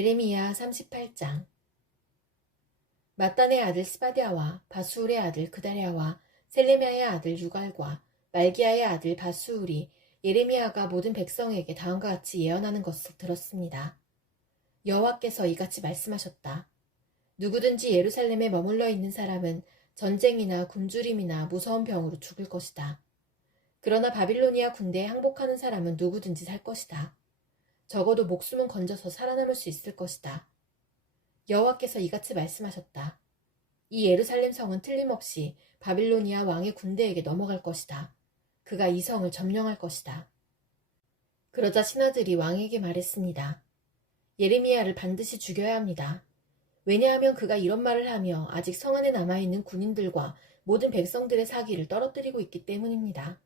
예레미야 38장. mat단의 아들 스바디아와 바수울의 아들 그다랴와 셀레미야의 아들 유갈과 말기야의 아들 바수울이 예레미야가 모든 백성에게 다음과 같이 예언하는 것을 들었습니다. 여호와께서 이같이 말씀하셨다. 누구든지 예루살렘에 머물러 있는 사람은 전쟁이나 굶주림이나 무서운 병으로 죽을 것이다. 그러나 바빌로니아 군대에 항복하는 사람은 누구든지 살 것이다. 적어도 목숨은 건져서 살아남을 수 있을 것이다. 여호와께서 이같이 말씀하셨다. 이 예루살렘 성은 틀림없이 바빌로니아 왕의 군대에게 넘어갈 것이다. 그가 이 성을 점령할 것이다. 그러자 신하들이 왕에게 말했습니다. 예레미야를 반드시 죽여야 합니다. 왜냐하면 그가 이런 말을 하며 아직 성 안에 남아있는 군인들과 모든 백성들의 사기를 떨어뜨리고 있기 때문입니다.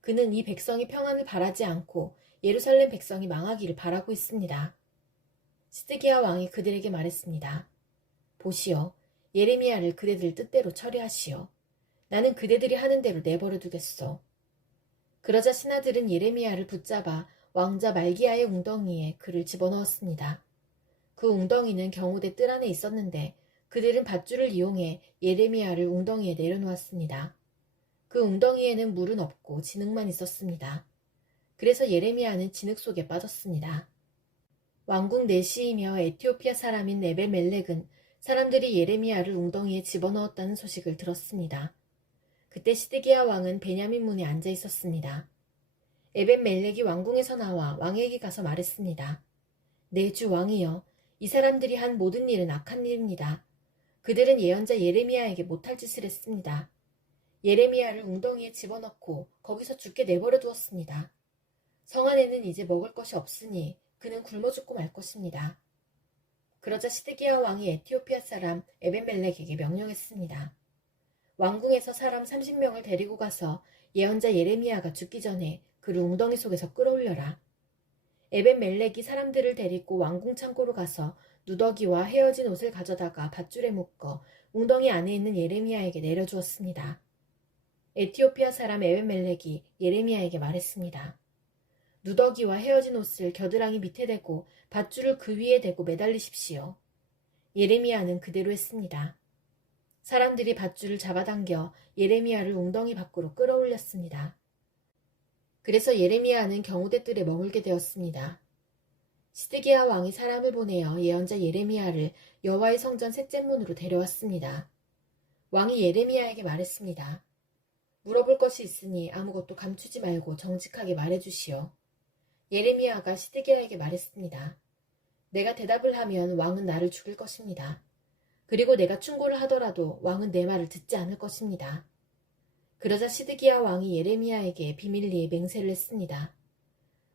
그는 이 백성이 평안을 바라지 않고 예루살렘 백성이 망하기를 바라고 있습니다. 시드기야 왕이 그들에게 말했습니다. 보시오, 예레미야를 그대들 뜻대로 처리하시오. 나는 그대들이 하는 대로 내버려 두겠소. 그러자 신하들은 예레미야를 붙잡아 왕자 말기야의 웅덩이에 그를 집어넣었습니다. 그 웅덩이는 경호대 뜰 안에 있었는데 그들은 밧줄을 이용해 예레미야를 웅덩이에 내려놓았습니다. 그 웅덩이에는 물은 없고 진흙만 있었습니다. 그래서 예레미야는 진흙 속에 빠졌습니다. 왕궁 내시이며 에티오피아 사람인 에벨멜렉은 사람들이 예레미야를 웅덩이에 집어넣었다는 소식을 들었습니다. 그때 시드기야 왕은 베냐민 문에 앉아 있었습니다. 에벨멜렉이 왕궁에서 나와 왕에게 가서 말했습니다. 내 주 왕이여, 이 사람들이 한 모든 일은 악한 일입니다. 그들은 예언자 예레미야에게 못할 짓을 했습니다. 예레미야를 웅덩이에 집어넣고 거기서 죽게 내버려 두었습니다. 성 안에는 이제 먹을 것이 없으니 그는 굶어 죽고 말 것입니다. 그러자 시드기야 왕이 에티오피아 사람 에벤멜렉에게 명령했습니다. 왕궁에서 사람 30명을 데리고 가서 예언자 예레미야가 죽기 전에 그를 웅덩이 속에서 끌어올려라. 에벤멜렉이 사람들을 데리고 왕궁 창고로 가서 누더기와 헤어진 옷을 가져다가 밧줄에 묶어 웅덩이 안에 있는 예레미야에게 내려주었습니다. 에티오피아 사람 에벤멜렉이 예레미야에게 말했습니다. 누더기와 헤어진 옷을 겨드랑이 밑에 대고 밧줄을 그 위에 대고 매달리십시오. 예레미야는 그대로 했습니다. 사람들이 밧줄을 잡아당겨 예레미야를 웅덩이 밖으로 끌어올렸습니다. 그래서 예레미야는 경호대 뜰에 머물게 되었습니다. 시드기야 왕이 사람을 보내어 예언자 예레미야를 여호와의 성전 셋째 문으로 데려왔습니다. 왕이 예레미야에게 말했습니다. 물어볼 것이 있으니 아무것도 감추지 말고 정직하게 말해주시오. 예레미야가 시드기야에게 말했습니다. 내가 대답을 하면 왕은 나를 죽일 것입니다. 그리고 내가 충고를 하더라도 왕은 내 말을 듣지 않을 것입니다. 그러자 시드기야 왕이 예레미야에게 비밀리에 맹세를 했습니다.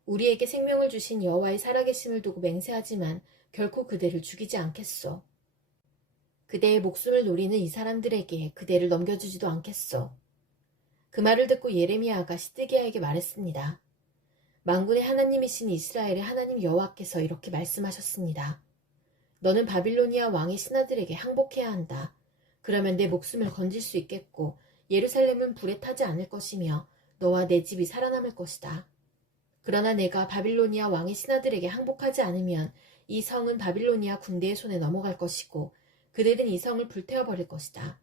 우리에게 생명을 주신 여호와의 살아계심을 두고 맹세하지만 결코 그대를 죽이지 않겠소. 그대의 목숨을 노리는 이 사람들에게 그대를 넘겨주지도 않겠소. 그 말을 듣고 예레미야가 시드기야에게 말했습니다. 만군의 하나님이신 이스라엘의 하나님 여호와께서 이렇게 말씀하셨습니다. 너는 바빌로니아 왕의 신하들에게 항복해야 한다. 그러면 내 목숨을 건질 수 있겠고 예루살렘은 불에 타지 않을 것이며 너와 내 집이 살아남을 것이다. 그러나 내가 바빌로니아 왕의 신하들에게 항복하지 않으면 이 성은 바빌로니아 군대의 손에 넘어갈 것이고 그들은 이 성을 불태워버릴 것이다.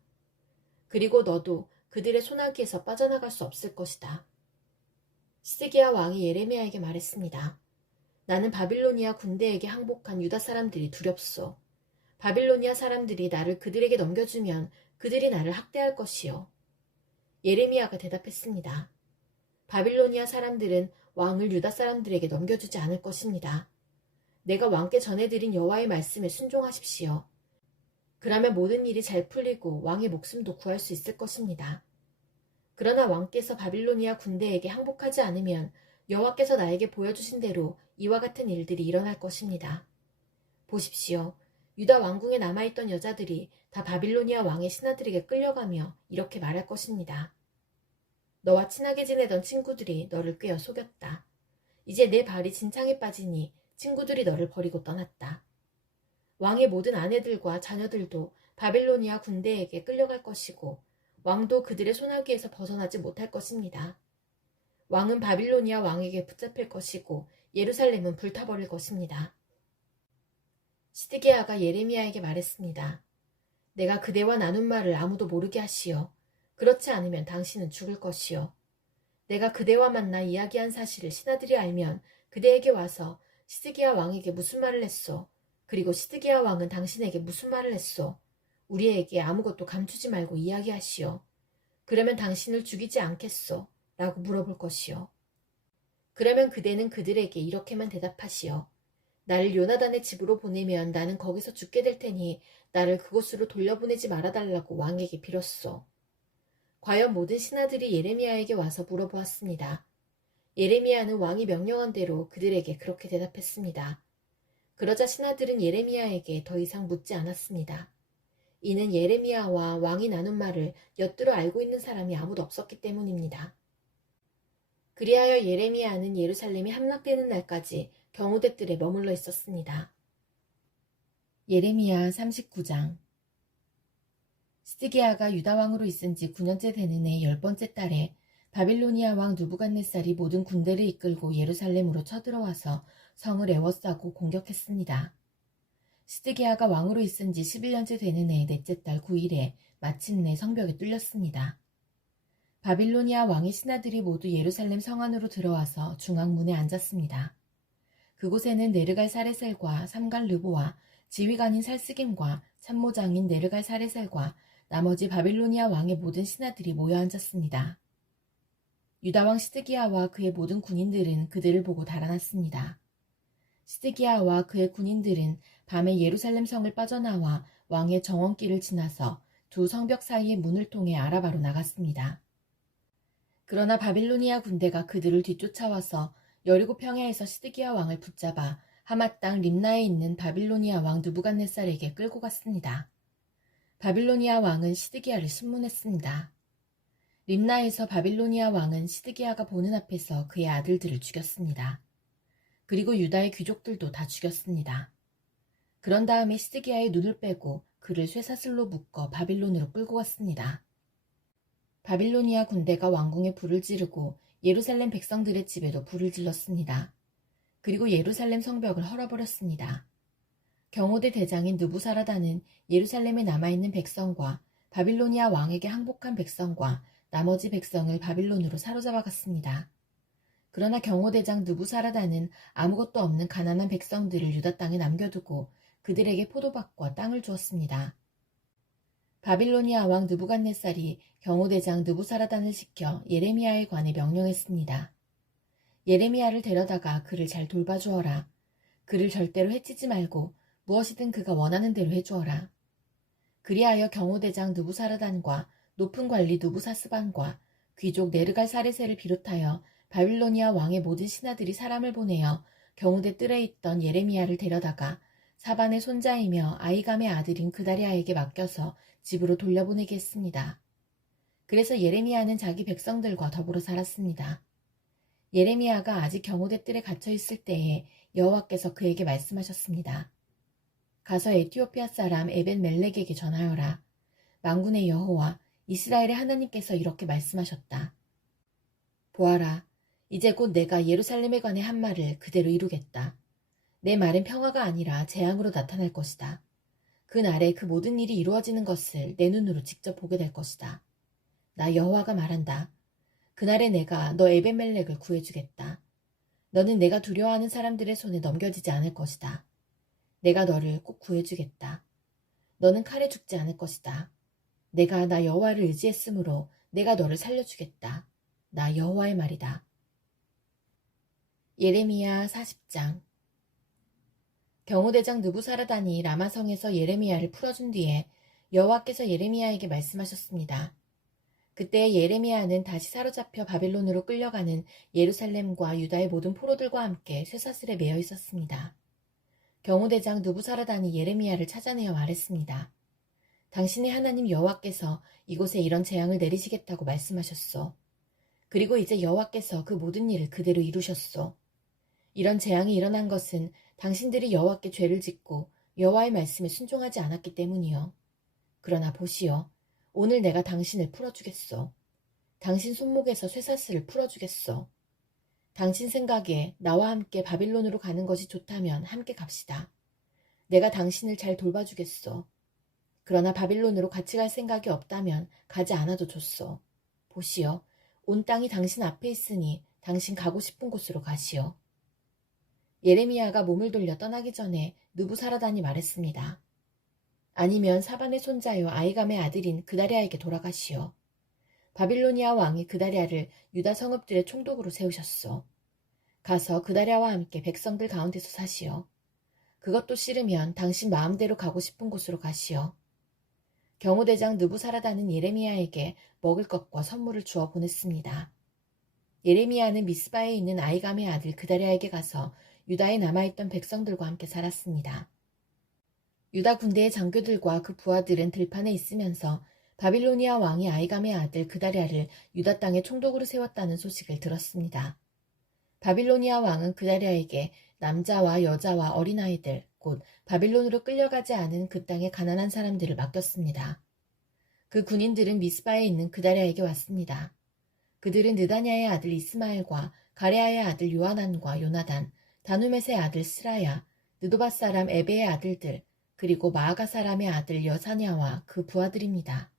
그리고 너도 그들의 손아귀에서 빠져나갈 수 없을 것이다. 시드기야 왕이 예레미야에게 말했습니다. 나는 바빌로니아 군대에게 항복한 유다 사람들이 두렵소. 바빌로니아 사람들이 나를 그들에게 넘겨주면 그들이 나를 학대할 것이요. 예레미야가 대답했습니다. 바빌로니아 사람들은 왕을 유다 사람들에게 넘겨주지 않을 것입니다. 내가 왕께 전해드린 여호와의 말씀에 순종하십시오. 그러면 모든 일이 잘 풀리고 왕의 목숨도 구할 수 있을 것입니다. 그러나 왕께서 바빌로니아 군대에게 항복하지 않으면 여호와께서 나에게 보여주신 대로 이와 같은 일들이 일어날 것입니다. 보십시오. 유다 왕궁에 남아있던 여자들이 다 바빌로니아 왕의 신하들에게 끌려가며 이렇게 말할 것입니다. 너와 친하게 지내던 친구들이 너를 꿰어 속였다. 이제 내 발이 진창에 빠지니 친구들이 너를 버리고 떠났다. 왕의 모든 아내들과 자녀들도 바빌로니아 군대에게 끌려갈 것이고 왕도 그들의 손아귀에서 벗어나지 못할 것입니다. 왕은 바빌로니아 왕에게 붙잡힐 것이고 예루살렘은 불타버릴 것입니다. 시드기야가 예레미야에게 말했습니다. 내가 그대와 나눈 말을 아무도 모르게 하시오. 그렇지 않으면 당신은 죽을 것이오. 내가 그대와 만나 이야기한 사실을 신하들이 알면 그대에게 와서 시드기야 왕에게 무슨 말을 했소? 그리고 시드기야 왕은 당신에게 무슨 말을 했소? 우리에게 아무것도 감추지 말고 이야기하시오. 그러면 당신을 죽이지 않겠소? 라고 물어볼 것이오. 그러면 그대는 그들에게 이렇게만 대답하시오. 나를 요나단의 집으로 보내면 나는 거기서 죽게 될 테니 나를 그곳으로 돌려보내지 말아달라고 왕에게 빌었소. 과연 모든 신하들이 예레미야에게 와서 물어보았습니다. 예레미야는 왕이 명령한 대로 그들에게 그렇게 대답했습니다. 그러자 신하들은 예레미야에게 더 이상 묻지 않았습니다. 이는 예레미야와 왕이 나눈 말을 엿들어 알고 있는 사람이 아무도 없었기 때문입니다. 그리하여 예레미야는 예루살렘이 함락되는 날까지 경호대뜰에 머물러 있었습니다. 예레미야 39장. 시드기야가 유다왕으로 있은 지 9년째 되는 해 10번째 달에 바빌로니아 왕 누부갓네살이 모든 군대를 이끌고 예루살렘으로 쳐들어와서 성을 에워싸고 공격했습니다. 시드기야가 왕으로 있은 지 11년째 되는 해 넷째 달 9일에 마침내 성벽에 뚫렸습니다. 바빌로니아 왕의 신하들이 모두 예루살렘 성 안으로 들어와서 중앙문에 앉았습니다. 그곳에는 네르갈 사레셀과 삼갈 르보와 지휘관인 살스김과 참모장인 네르갈 사레셀과 나머지 바빌로니아 왕의 모든 신하들이 모여 앉았습니다. 유다왕 시드기야와 그의 모든 군인들은 그들을 보고 달아났습니다. 시드기야와 그의 군인들은 밤에 예루살렘 성을 빠져나와 왕의 정원길을 지나서 두 성벽 사이의 문을 통해 아라바로 나갔습니다. 그러나 바빌로니아 군대가 그들을 뒤쫓아와서 여리고 평야에서 시드기야 왕을 붙잡아 하맛 땅 림나에 있는 바빌로니아 왕 누부갓네살에게 끌고 갔습니다. 바빌로니아 왕은 시드기야를 신문했습니다. 림나에서 바빌로니아 왕은 시드기야가 보는 앞에서 그의 아들들을 죽였습니다. 그리고 유다의 귀족들도 다 죽였습니다. 그런 다음에 시드기야의 눈을 빼고 그를 쇠사슬로 묶어 바빌론으로 끌고 갔습니다. 바빌로니아 군대가 왕궁에 불을 지르고 예루살렘 백성들의 집에도 불을 질렀습니다. 그리고 예루살렘 성벽을 헐어버렸습니다. 경호대 대장인 느부사라단은 예루살렘에 남아있는 백성과 바빌로니아 왕에게 항복한 백성과 나머지 백성을 바빌론으로 사로잡아 갔습니다. 그러나 경호대장 느부사라단은 아무것도 없는 가난한 백성들을 유다 땅에 남겨두고 그들에게 포도밭과 땅을 주었습니다. 바빌로니아 왕 느부갓네살이 경호대장 느부사라단을 시켜 예레미야에 관해 명령했습니다. 예레미야를 데려다가 그를 잘 돌봐주어라. 그를 절대로 해치지 말고 무엇이든 그가 원하는 대로 해주어라. 그리하여 경호대장 느부사라단과 높은 관리 누부사스반과 귀족 네르갈 사레세를 비롯하여 바빌로니아 왕의 모든 신하들이 사람을 보내어 경호대 뜰에 있던 예레미야를 데려다가 사반의 손자이며 아이감의 아들인 그다리아에게 맡겨서 집으로 돌려보내게 했습니다. 그래서 예레미야는 자기 백성들과 더불어 살았습니다. 예레미야가 아직 경호대 뜰에 갇혀 있을 때에 여호와께서 그에게 말씀하셨습니다. 가서 에티오피아 사람 에벤 멜렉에게 전하여라. 만군의 여호와 이스라엘의 하나님께서 이렇게 말씀하셨다. 보아라, 이제 곧 내가 예루살렘에 관해 한 말을 그대로 이루겠다. 내 말은 평화가 아니라 재앙으로 나타날 것이다. 그날에 그 모든 일이 이루어지는 것을 내 눈으로 직접 보게 될 것이다. 나 여호와가 말한다. 그날에 내가 너 에벤멜렉을 구해주겠다. 너는 내가 두려워하는 사람들의 손에 넘겨지지 않을 것이다. 내가 너를 꼭 구해주겠다. 너는 칼에 죽지 않을 것이다. 내가 나 여호와를 의지했으므로 내가 너를 살려주겠다. 나 여호와의 말이다. 예레미야 40장. 경호대장 느부사라단이 라마성에서 예레미야를 풀어준 뒤에 여호와께서 예레미야에게 말씀하셨습니다. 그때 예레미야는 다시 사로잡혀 바빌론으로 끌려가는 예루살렘과 유다의 모든 포로들과 함께 쇠사슬에 매여 있었습니다. 경호대장 느부사라단이 예레미야를 찾아내어 말했습니다. 당신의 하나님 여호와께서 이곳에 이런 재앙을 내리시겠다고 말씀하셨소. 그리고 이제 여호와께서 그 모든 일을 그대로 이루셨소. 이런 재앙이 일어난 것은 당신들이 여호와께 죄를 짓고 여호와의 말씀에 순종하지 않았기 때문이요. 그러나 보시오. 오늘 내가 당신을 풀어주겠소. 당신 손목에서 쇠사슬을 풀어주겠소. 당신 생각에 나와 함께 바빌론으로 가는 것이 좋다면 함께 갑시다. 내가 당신을 잘 돌봐주겠소. 그러나 바빌론으로 같이 갈 생각이 없다면 가지 않아도 좋소. 보시오. 온 땅이 당신 앞에 있으니 당신 가고 싶은 곳으로 가시오. 예레미야가 몸을 돌려 떠나기 전에 느부사라단이 말했습니다. 아니면 사반의 손자요 아이감의 아들인 그다랴에게 돌아가시오. 바빌로니아 왕이 그다랴를 유다 성읍들의 총독으로 세우셨소. 가서 그다랴와 함께 백성들 가운데서 사시오. 그것도 싫으면 당신 마음대로 가고 싶은 곳으로 가시오. 경호대장 느부사라단은 예레미야에게 먹을 것과 선물을 주어 보냈습니다. 예레미야는 미스바에 있는 아이감의 아들 그다랴에게 가서 유다에 남아있던 백성들과 함께 살았습니다. 유다 군대의 장교들과 그 부하들은 들판에 있으면서 바빌로니아 왕이 아이감의 아들 그다랴를 유다 땅의 총독으로 세웠다는 소식을 들었습니다. 바빌로니아 왕은 그다랴에게 남자와 여자와 어린아이들, 곧 바빌론으로 끌려가지 않은 그 땅의 가난한 사람들을 맡겼습니다. 그 군인들은 미스바에 있는 그다랴에게 왔습니다. 그들은 느다냐의 아들 이스마엘과 가레아의 아들 요하난과 요나단, 다누멧의 아들 스라야, 느도밧 사람 에베의 아들들, 그리고 마아가 사람의 아들 여사냐와 그 부하들입니다.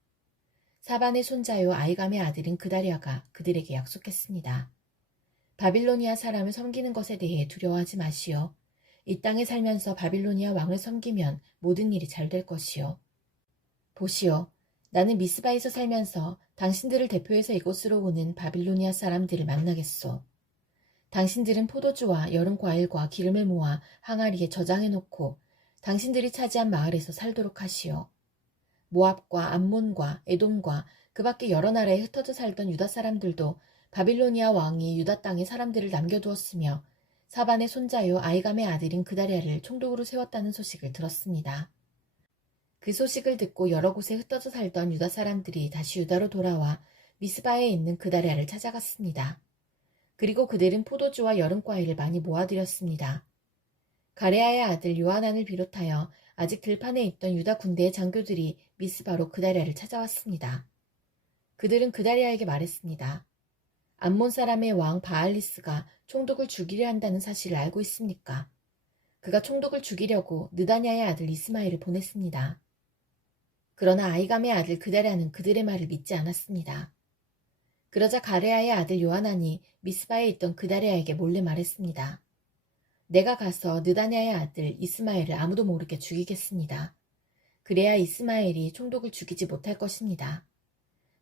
사반의 손자요 아이감의 아들인 그다랴가 그들에게 약속했습니다. 바빌로니아 사람을 섬기는 것에 대해 두려워하지 마시오. 이 땅에 살면서 바빌로니아 왕을 섬기면 모든 일이 잘 될 것이오. 보시오. 나는 미스바에서 살면서 당신들을 대표해서 이곳으로 오는 바빌로니아 사람들을 만나겠소. 당신들은 포도주와 여름 과일과 기름을 모아 항아리에 저장해 놓고 당신들이 차지한 마을에서 살도록 하시오. 모압과 암몬과 에돔과 그 밖에 여러 나라에 흩어져 살던 유다 사람들도 바빌로니아 왕이 유다 땅에 사람들을 남겨두었으며 사반의 손자요 아이감의 아들인 그다랴를 총독으로 세웠다는 소식을 들었습니다. 그 소식을 듣고 여러 곳에 흩어져 살던 유다 사람들이 다시 유다로 돌아와 미스바에 있는 그다랴를 찾아갔습니다. 그리고 그들은 포도주와 여름과일을 많이 모아들였습니다. 가레아의 아들 요하난을 비롯하여 아직 들판에 있던 유다 군대의 장교들이 미스바로 그다랴를 찾아왔습니다. 그들은 그다랴에게 말했습니다. 암몬 사람의 왕 바알리스가 총독을 죽이려 한다는 사실을 알고 있습니까? 그가 총독을 죽이려고 느다냐의 아들 이스마엘을 보냈습니다. 그러나 아이감의 아들 그다랴는 그들의 말을 믿지 않았습니다. 그러자 가레아의 아들 요하난이 미스바에 있던 그다랴에게 몰래 말했습니다. 내가 가서 느다냐의 아들 이스마엘을 아무도 모르게 죽이겠습니다. 그래야 이스마엘이 총독을 죽이지 못할 것입니다.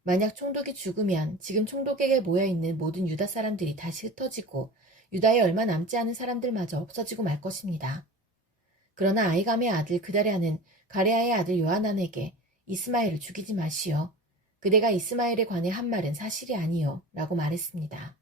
만약 총독이 죽으면 지금 총독에게 모여있는 모든 유다 사람들이 다시 흩어지고 유다에 얼마 남지 않은 사람들마저 없어지고 말 것입니다. 그러나 아이감의 아들 그다랴는 가레아의 아들 요하난에게 이스마엘을 죽이지 마시오. 그대가 이스마엘에 관해 한 말은 사실이 아니요 라고 말했습니다.